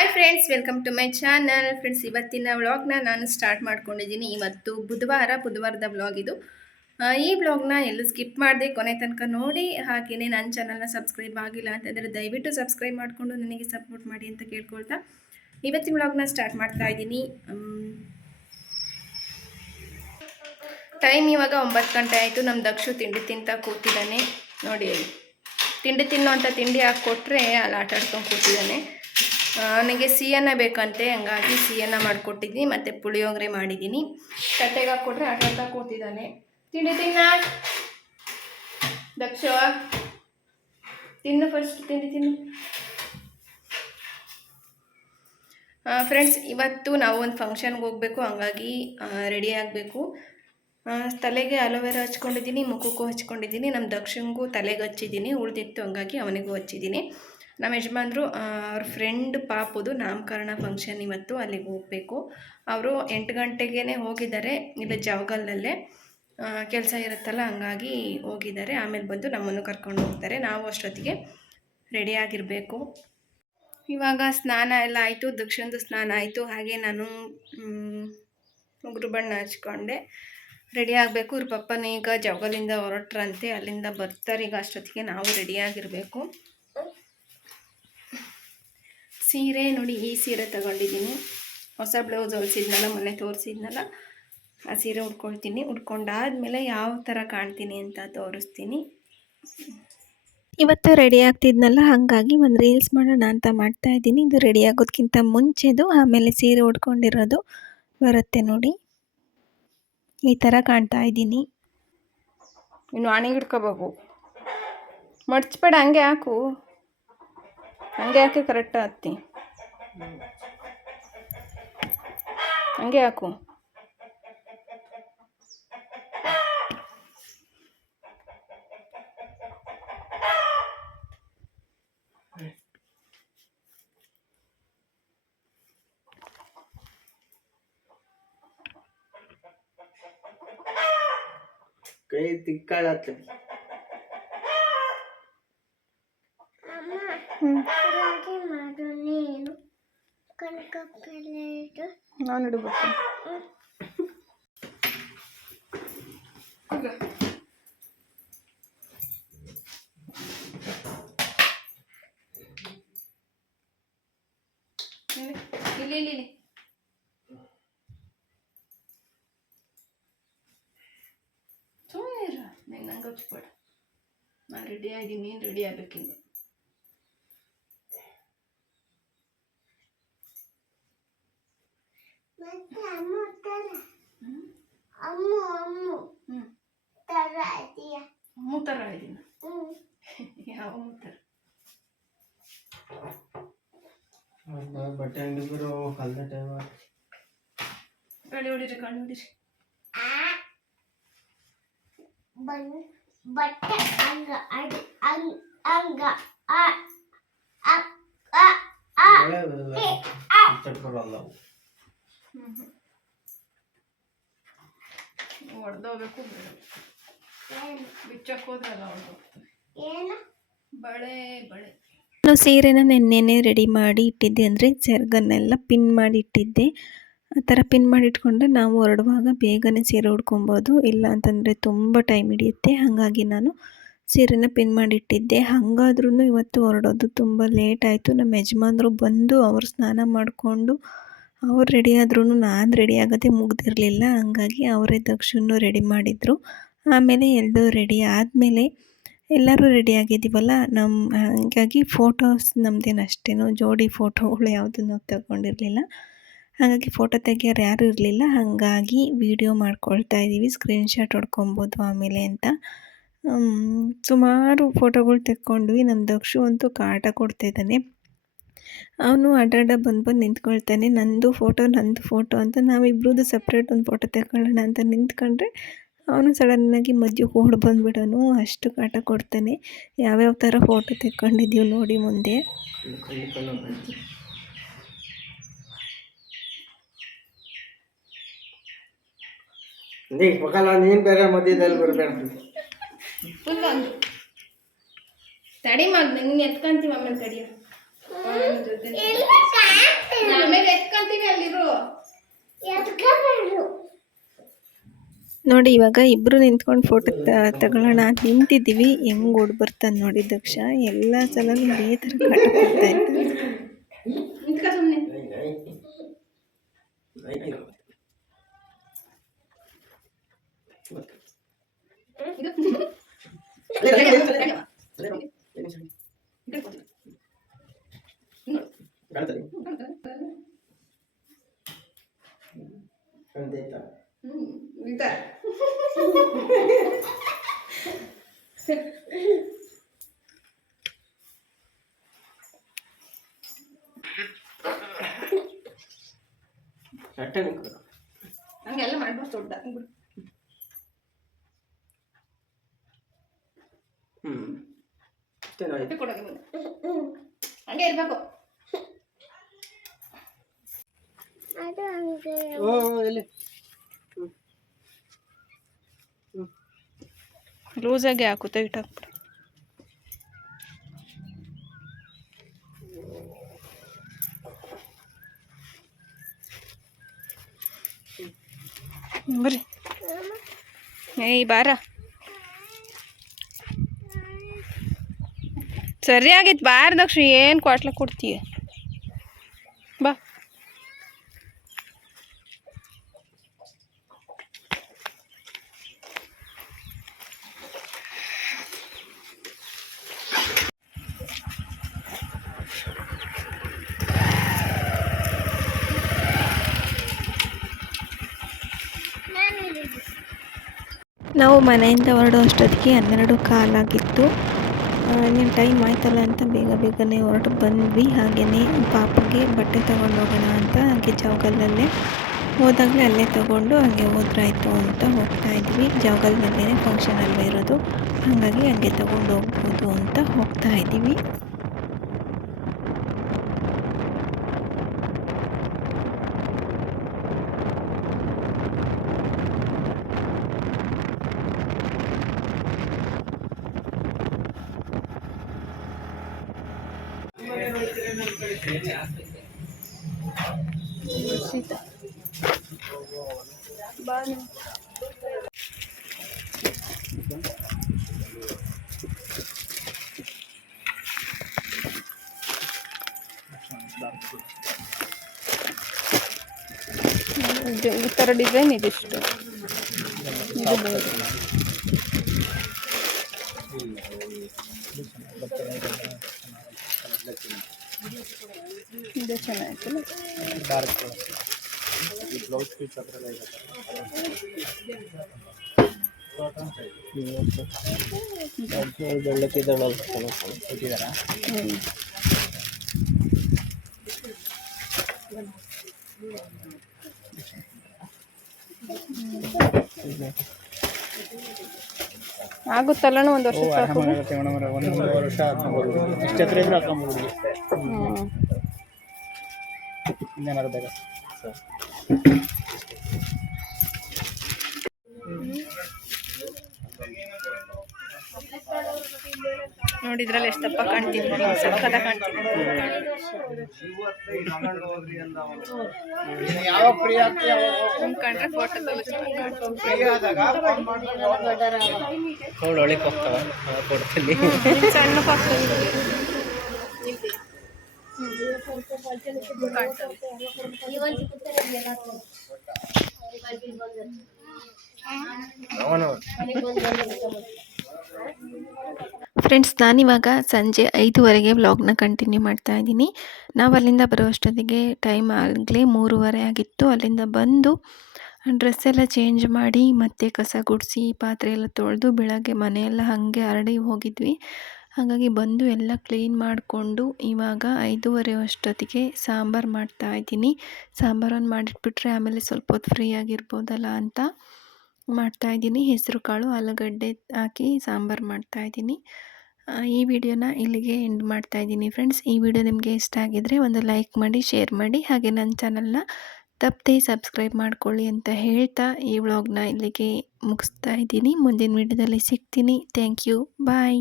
Hi friends, welcome to my channel. Friends, ಇವತ್ತಿನ ವ್ಲಾಗ್ನ ನಾನು ಸ್ಟಾರ್ಟ್ ಮಾಡ್ಕೊಂಡಿದ್ದೀನಿ. ಇವತ್ತು ಬುಧವಾರದ ವ್ಲಾಗ್ ಇದು. ಈ ವ್ಲಾಗ್ನ ಎಲ್ಲೂ ಸ್ಕಿಪ್ ಮಾಡದೆ ಕೊನೆ ತನಕ ನೋಡಿ. ಹಾಗೆಯೇ ನನ್ನ ಚಾನಲ್ನ ಸಬ್ಸ್ಕ್ರೈಬ್ ಆಗಿಲ್ಲ ಅಂತಂದರೆ ದಯವಿಟ್ಟು ಸಬ್ಸ್ಕ್ರೈಬ್ ಮಾಡಿಕೊಂಡು ನನಗೆ ಸಪೋರ್ಟ್ ಮಾಡಿ ಅಂತ ಕೇಳ್ಕೊಳ್ತಾ ಇವತ್ತಿನ ವ್ಲಾಗ್ನ ಸ್ಟಾರ್ಟ್ ಮಾಡ್ತಾ ಇದ್ದೀನಿ. ಟೈಮ್ ಇವಾಗ 9 ಗಂಟೆ ಆಯಿತು. ನಮ್ಮ ದಕ್ಷು ತಿಂಡಿ ತಿಂತ ಕೂತಿದ್ದಾನೆ ನೋಡಿ. ತಿಂಡಿ ತಿನ್ನೋ ಅಂತ ತಿಂಡಿ ಹಾಕ್ಕೊಟ್ರೆ ಅಲ್ಲಿ ಆಟ ಆಡ್ಕೊಂಡು ಕೂತಿದ್ದಾನೆ. ನನಗೆ ಸಿಹಿಯನ್ನ ಬೇಕಂತೆ, ಹಂಗಾಗಿ ಸಿಹಿಯನ್ನ ಮಾಡಿಕೊಟ್ಟಿದ್ದೀನಿ ಮತ್ತು ಪುಳಿಯೋಗರೆ ಮಾಡಿದ್ದೀನಿ. ತಟ್ಟೆಗೆ ಹಾಕ್ಕೊಟ್ರೆ ಆಟ ಆಡ್ತಾ ಕೂತಿದ್ದಾನೆ. ತಿಂಡಿ ತಿನ್ನ ದಕ್ಷ, ತಿನ್ನು ಫಸ್ಟ್, ತಿಂಡಿ ತಿನ್ನು. ಫ್ರೆಂಡ್ಸ್, ಇವತ್ತು ನಾವು ಒಂದು ಫಂಕ್ಷನ್ಗೆ ಹೋಗಬೇಕು, ಹಂಗಾಗಿ ರೆಡಿ ಆಗಬೇಕು. ತಲೆಗೆ ಅಲೋವೆರಾ ಹಚ್ಕೊಂಡಿದ್ದೀನಿ, ಮುಖಕ್ಕೂ ಹಚ್ಕೊಂಡಿದ್ದೀನಿ. ನಮ್ಮ ದಕ್ಷಿಣಗೂ ತಲೆಗೆ ಹಚ್ಚಿದ್ದೀನಿ, ಉಳಿದಿತ್ತು ಹಂಗಾಗಿ ಅವನಿಗೂ ಹಚ್ಚಿದ್ದೀನಿ. ನಮ್ಮ ಯಜಮಾನ್ರು ಅವ್ರ ಫ್ರೆಂಡ್ ಪಾಪುದು ನಾಮಕರಣ ಫಂಕ್ಷನ್ ಇವತ್ತು, ಅಲ್ಲಿಗೆ ಹೋಗಬೇಕು. ಅವರು 8 ಗಂಟೆಗೇ ಹೋಗಿದ್ದಾರೆ. ಇಲ್ಲ ಜಾವಗಲ್ಲಲ್ಲೇ ಕೆಲಸ ಇರುತ್ತಲ್ಲ, ಹಂಗಾಗಿ ಹೋಗಿದ್ದಾರೆ. ಆಮೇಲೆ ಬಂದು ನಮ್ಮನ್ನು ಕರ್ಕೊಂಡು ಹೋಗ್ತಾರೆ. ನಾವು ಅಷ್ಟೊತ್ತಿಗೆ ರೆಡಿಯಾಗಿರಬೇಕು. ಇವಾಗ ಸ್ನಾನ ಎಲ್ಲ ಆಯಿತು, ದಕ್ಷಿಣದು ಸ್ನಾನ ಆಯಿತು. ಹಾಗೆ ನಾನು ಉಗುರು ಬಣ್ಣ ಹಚ್ಕೊಂಡೆ ರೆಡಿ ಆಗಬೇಕು. ಇವ್ರ ಪಪ್ಪನ ಈಗ ಜಾವಗಲ್ಲಿಂದ ಹೊರಟ್ರಂತೆ, ಅಲ್ಲಿಂದ ಬರ್ತಾರೆ. ಈಗ ಅಷ್ಟೊತ್ತಿಗೆ ನಾವು ರೆಡಿಯಾಗಿರಬೇಕು. ಸೀರೆ ನೋಡಿ, ಈ ಸೀರೆ ತಗೊಂಡಿದ್ದೀನಿ. ಹೊಸ ಬ್ಲೌಸ್ ಹೊಲಿಸಿದ್ನಲ್ಲ, ಮೊನ್ನೆ ತೋರಿಸಿದ್ನಲ್ಲ, ಆ ಸೀರೆ ಉಟ್ಕೊಳ್ತೀನಿ. ಉಟ್ಕೊಂಡಾದ್ಮೇಲೆ ಯಾವ ಥರ ಕಾಣ್ತೀನಿ ಅಂತ ತೋರಿಸ್ತೀನಿ. ಇವತ್ತು ರೆಡಿ ಆಗ್ತಿದ್ನಲ್ಲ, ಹಾಗಾಗಿ ಒಂದು ರೀಲ್ಸ್ ಮಾಡೋಣ ಅಂತ ಮಾಡ್ತಾ ಇದ್ದೀನಿ. ಇದು ರೆಡಿ ಆಗೋದಕ್ಕಿಂತ ಮುಂಚೆದು, ಆಮೇಲೆ ಸೀರೆ ಉಟ್ಕೊಂಡಿರೋದು ಬರುತ್ತೆ ನೋಡಿ. ಈ ಥರ ಕಾಣ್ತಾ ಇದ್ದೀನಿ. ಇನ್ನು ಆಣೆಗೆ ಇಟ್ಕೋಬೇಕು, ಮಡ್ಚ್ಬೇಡ, ಹಂಗೆ ಹಾಕು, ಹಂಗೆ ಹಾಕಿ ಕರೆಕ್ಟ್ ಹತ್ತಿ, ಹಂಗೆ ಹಾಕು. ಕೈ ತಿಕ್ಕಾಳತ್ತ. ನಾನು ಇಡಬೇಕು. ಇಲ್ಲಿ ಸುಮ್ಮನೆ ಇರ, ನಂಗೆ ಹಚ್ಬೇಡ. ನಾನು ರೆಡಿ ಆಗಿದ್ದೀನಿ, ನೀನು ರೆಡಿ ಆಗಬೇಕಿಲ್ಲ. ಅಮ್ಮು ಥರ ಇದ್ದೀನಿ. ಯಾವ ಥರ ಬಟ್ಟೆ ಅಂಗಡಿ ಬರೋ ಕಲ್ದ ಟೈಮ್ ಗಾಡಿ ಹೊಡಿರಿ, ಗಾಡಿ ಹೊಡಿರಿ. ಬಟ್ಟೆ ಅಂಗ ಅಂಗ ಹೊಡೆದೋಗ್ಬೇಕು, ಬಿಚ್ಚಕ್ಕೆ ಹೋದ್ರಲ್ಲ ಹೊಡೆದೋಗ್ತದೆ. ಬಳೆ ನಾನು ಸೀರೆನ ನೆನ್ನೆನೇ ರೆಡಿ ಮಾಡಿ ಇಟ್ಟಿದ್ದೆ, ಅಂದರೆ ಸೆರಗನ್ನೆಲ್ಲ ಪಿನ್ ಮಾಡಿ ಇಟ್ಟಿದ್ದೆ. ಆ ಥರ ಪಿನ್ ಮಾಡಿ ಇಟ್ಕೊಂಡ್ರೆ ನಾವು ಹೊರಡುವಾಗ ಬೇಗನೆ ಸೀರೆ ಉಟ್ಕೊಬೋದು. ಇಲ್ಲ ಅಂತಂದರೆ ತುಂಬ ಟೈಮ್ ಹಿಡಿಯುತ್ತೆ. ಹಾಗಾಗಿ ನಾನು ಸೀರೆನ ಪಿನ್ ಮಾಡಿ ಇಟ್ಟಿದ್ದೆ. ಹಾಗಾದ್ರೂ ಇವತ್ತು ಹೊರಡೋದು ತುಂಬ ಲೇಟ್ ಆಯಿತು. ನಮ್ಮ ಯಜಮಾನ್ರು ಬಂದು ಅವರು ಸ್ನಾನ ಮಾಡಿಕೊಂಡು ಅವ್ರು ರೆಡಿ ಆದ್ರೂ ನಾನು ರೆಡಿ ಆಗೋದೇ ಮುಗ್ದಿರಲಿಲ್ಲ. ಹಂಗಾಗಿ ಅವರೇ ದಕ್ಷಿಣ ರೆಡಿ ಮಾಡಿದರು. ಆಮೇಲೆ ಎಲ್ಲರೂ ರೆಡಿ ಆದಮೇಲೆ ಎಲ್ಲರೂ ರೆಡಿ ಆಗಿದ್ದೀವಲ್ಲ, ಹಾಗಾಗಿ ಫೋಟೋಸ್ ನಮ್ಮದೇನು ಅಷ್ಟೇನೋ ಜೋಡಿ ಫೋಟೋಗಳು ಯಾವುದನ್ನು ತಗೊಂಡಿರಲಿಲ್ಲ. ಹಾಗಾಗಿ ಫೋಟೋ ತೆಗಿಯೋರು ಯಾರೂ ಇರಲಿಲ್ಲ. ಹಾಗಾಗಿ ವಿಡಿಯೋ ಮಾಡ್ಕೊಳ್ತಾ ಇದ್ದೀವಿ, ಸ್ಕ್ರೀನ್ಶಾಟ್ ಹೊಡ್ಕೊಬೋದು ಆಮೇಲೆ ಅಂತ. ಸುಮಾರು ಫೋಟೋಗಳು ತೆಕ್ಕೊಂಡ್ವಿ. ನಮ್ಮ ದಕ್ಷು ಅಂತೂ ಕಾಟ ಕೊಡ್ತಾಯಿದ್ದಾನೆ. ಅವನು ಅಡ್ಡಾಡ ಬಂದು ನಿಂತ್ಕೊಳ್ತಾನೆ, ನಂದು ಫೋಟೋ ಅಂತ. ನಾವಿಬ್ರದ್ದು ಸಪ್ರೇಟ್ ಒಂದು ಫೋಟೋ ತೆಕ್ಕೊಳ್ಳೋಣ ಅಂತ ನಿಂತ್ಕೊಂಡ್ರೆ ಅವನು ಸಡನ್ನಾಗಿ ಮಧ್ಯಕ್ಕೆ ಓಡಿ ಬಂದುಬಿಡೋನು, ಅಷ್ಟು ಕಾಟ ಕೊಡ್ತಾನೆ. ಯಾವ್ಯಾವ ಥರ ಫೋಟೋ ತೆಕ್ಕೊಂಡಿದ್ದೀವಿ ನೋಡಿ ಮುಂದೆ. ನೀನು ಬೇರೆ ಮಧ್ಯದಲ್ಲಿ ಬರಬೇಡ. ಫುಲ್ ಒಂದು ತಡಿ ಮಗ, ನಿನ್ನ ಎತ್ಕೊಂತೀವಿ ಆಮೇಲೆ ತಡಿಯ. ಎತ್ಕೊಂಡು ನೋಡಿ ಇವಾಗ ಇಬ್ರು ನಿಂತ್ಕೊಂಡು ಫೋಟೋ ತಗೊಳ್ಳೋಣ ಅಂತ ನಿಂತಿದ್ದೀವಿ. ಹೆಂಗ್ ಓಡ್ ಬರ್ತಾನೆ ನೋಡಿ ದಕ್ಷ. ಎಲ್ಲ ಸಲ ಇದೇ ಥರ ಕಾಟ ಕೊಡ್ತಾ ಇದ್ದಾನೆ. ಹಂಗೆಲ್ಲ ಮಾಡ್ಬಿಟ್ಟು ದೊಡ್ಡ ಕೊಡೋದು ಹಂಗೆ ಇರ್ಬೇಕು. ಅದು ಹಂಗೆ ಲೂಸಾಗಿ ಹಾಕು ಟೈಟ್ ಹಾಕ್ಬಿಡು. ಬರ್ರಿ ಏಯ್ ಬಾರ. ಸರಿಯಾಗಿತ್ತು ಬಾರ ದಕ್ಷ. ಏನು ಕ್ವಾಟ್ಲ ಕೊಡ್ತೀಯ ಬಾ. ನಾವು ಮನೆಯಿಂದ ಹೊರಡೋ ಅಷ್ಟೊತ್ತಿಗೆ 12 ಕಾಲಾಗಿತ್ತು. ಇನ್ನೇನು ಟೈಮ್ ಆಯ್ತಲ್ಲ ಅಂತ ಬೇಗನೆ ಹೊರಟು ಬಂದ್ವಿ. ಹಾಗೆಯೇ ಪಾಪಗೆ ಬಟ್ಟೆ ತೊಗೊಂಡು ಹೋಗೋಣ ಅಂತ ಹಾಗೆ ಜಾವಗಲ್ಲಲ್ಲೇ ಹೋದಾಗಲೇ ಅಲ್ಲೇ ತೊಗೊಂಡು ಹಾಗೆ ಹೋದ್ರಾಯ್ತು ಅಂತ ಹೋಗ್ತಾ ಇದ್ವಿ. ಜಾವಗಲ್ನಲ್ಲೇ ಫಂಕ್ಷನ್ ಅಲ್ಲೇ ಇರೋದು, ಹಾಗಾಗಿ ಹಾಗೆ ತೊಗೊಂಡು ಹೋಗ್ಬೋದು ಅಂತ ಹೋಗ್ತಾ ಇದ್ದೀವಿ. ಈ ಥರ ಡಿಸೈನ್ ಇದಿಷ್ಟು ಇದು ಬೇರೆ. ಇದು ಚೆನ್ನಾಗಿತ್ತು. ಆಗುತ್ತಲ್ಲ ಒಂದು ವರ್ಷ ನೋಡಿದ್ರಲ್ಲಿ ಎಷ್ಟು ದಪ್ಪ ಕಾಣ್ತೀನಿ, ಸಕ್ಕದ ಕಾಣ್ತೀನಿ. ಕಂಡ್ರೆ ಫೋಟೋದಲ್ಲಿ ಸಣ್ಣ ಫ್ರೆಂಡ್ಸ್, ನಾನಿವಾಗ ಸಂಜೆ 5:30ಗೆ ವ್ಲಾಗ್ನ ಕಂಟಿನ್ಯೂ ಮಾಡ್ತಾ ಇದ್ದೀನಿ. ನಾವು ಅಲ್ಲಿಂದ ಬರೋ ಅಷ್ಟೊತ್ತಿಗೆ ಟೈಮ್ ಆಗಲೇ 3:30 ಆಗಿತ್ತು. ಅಲ್ಲಿಂದ ಬಂದು ಡ್ರೆಸ್ ಎಲ್ಲ ಚೇಂಜ್ ಮಾಡಿ ಮತ್ತೆ ಕಸ ಗುಡಿಸಿ ಪಾತ್ರೆ ಎಲ್ಲ ತೊಳೆದು ಬೆಳಗ್ಗೆ ಮನೆಯೆಲ್ಲ ಹಾಗೆ ಹರಡಿ ಹೋಗಿದ್ವಿ. ಹಾಗಾಗಿ ಬಂದು ಎಲ್ಲ ಕ್ಲೀನ್ ಮಾಡಿಕೊಂಡು ಇವಾಗ 5:30 ಅಷ್ಟೊತ್ತಿಗೆ ಸಾಂಬಾರು ಮಾಡ್ತಾಯಿದ್ದೀನಿ. ಸಾಂಬಾರನ್ನು ಮಾಡಿಟ್ಬಿಟ್ರೆ ಆಮೇಲೆ ಸ್ವಲ್ಪ ಹೊತ್ತು ಫ್ರೀ ಆಗಿರ್ಬೋದಲ್ಲ ಅಂತ ಮಾಡ್ತಾಯಿದ್ದೀನಿ. ಹೆಸರು ಕಾಳು ಆಲೂಗಡ್ಡೆ ಹಾಕಿ ಸಾಂಬಾರು ಮಾಡ್ತಾಯಿದ್ದೀನಿ. ಈ ವಿಡಿಯೋನ ಇಲ್ಲಿಗೆ ಎಂಡ್ ಮಾಡ್ತಾಯಿದ್ದೀನಿ ಫ್ರೆಂಡ್ಸ್. ಈ ವಿಡಿಯೋ ನಿಮಗೆ ಇಷ್ಟ ಆಗಿದರೆ ಒಂದು ಲೈಕ್ ಮಾಡಿ, ಶೇರ್ ಮಾಡಿ, ಹಾಗೆ ನನ್ನ ಚಾನಲ್ನ ತಪ್ಪದೆ ಸಬ್ಸ್ಕ್ರೈಬ್ ಮಾಡ್ಕೊಳ್ಳಿ ಅಂತ ಹೇಳ್ತಾ ಈ ವ್ಲಾಗ್ನ ಇಲ್ಲಿಗೆ ಮುಗಿಸ್ತಾ ಇದ್ದೀನಿ. ಮುಂದಿನ ವಿಡಿಯೋದಲ್ಲಿ ಸಿಗ್ತೀನಿ. Thank you. ಬಾಯ್.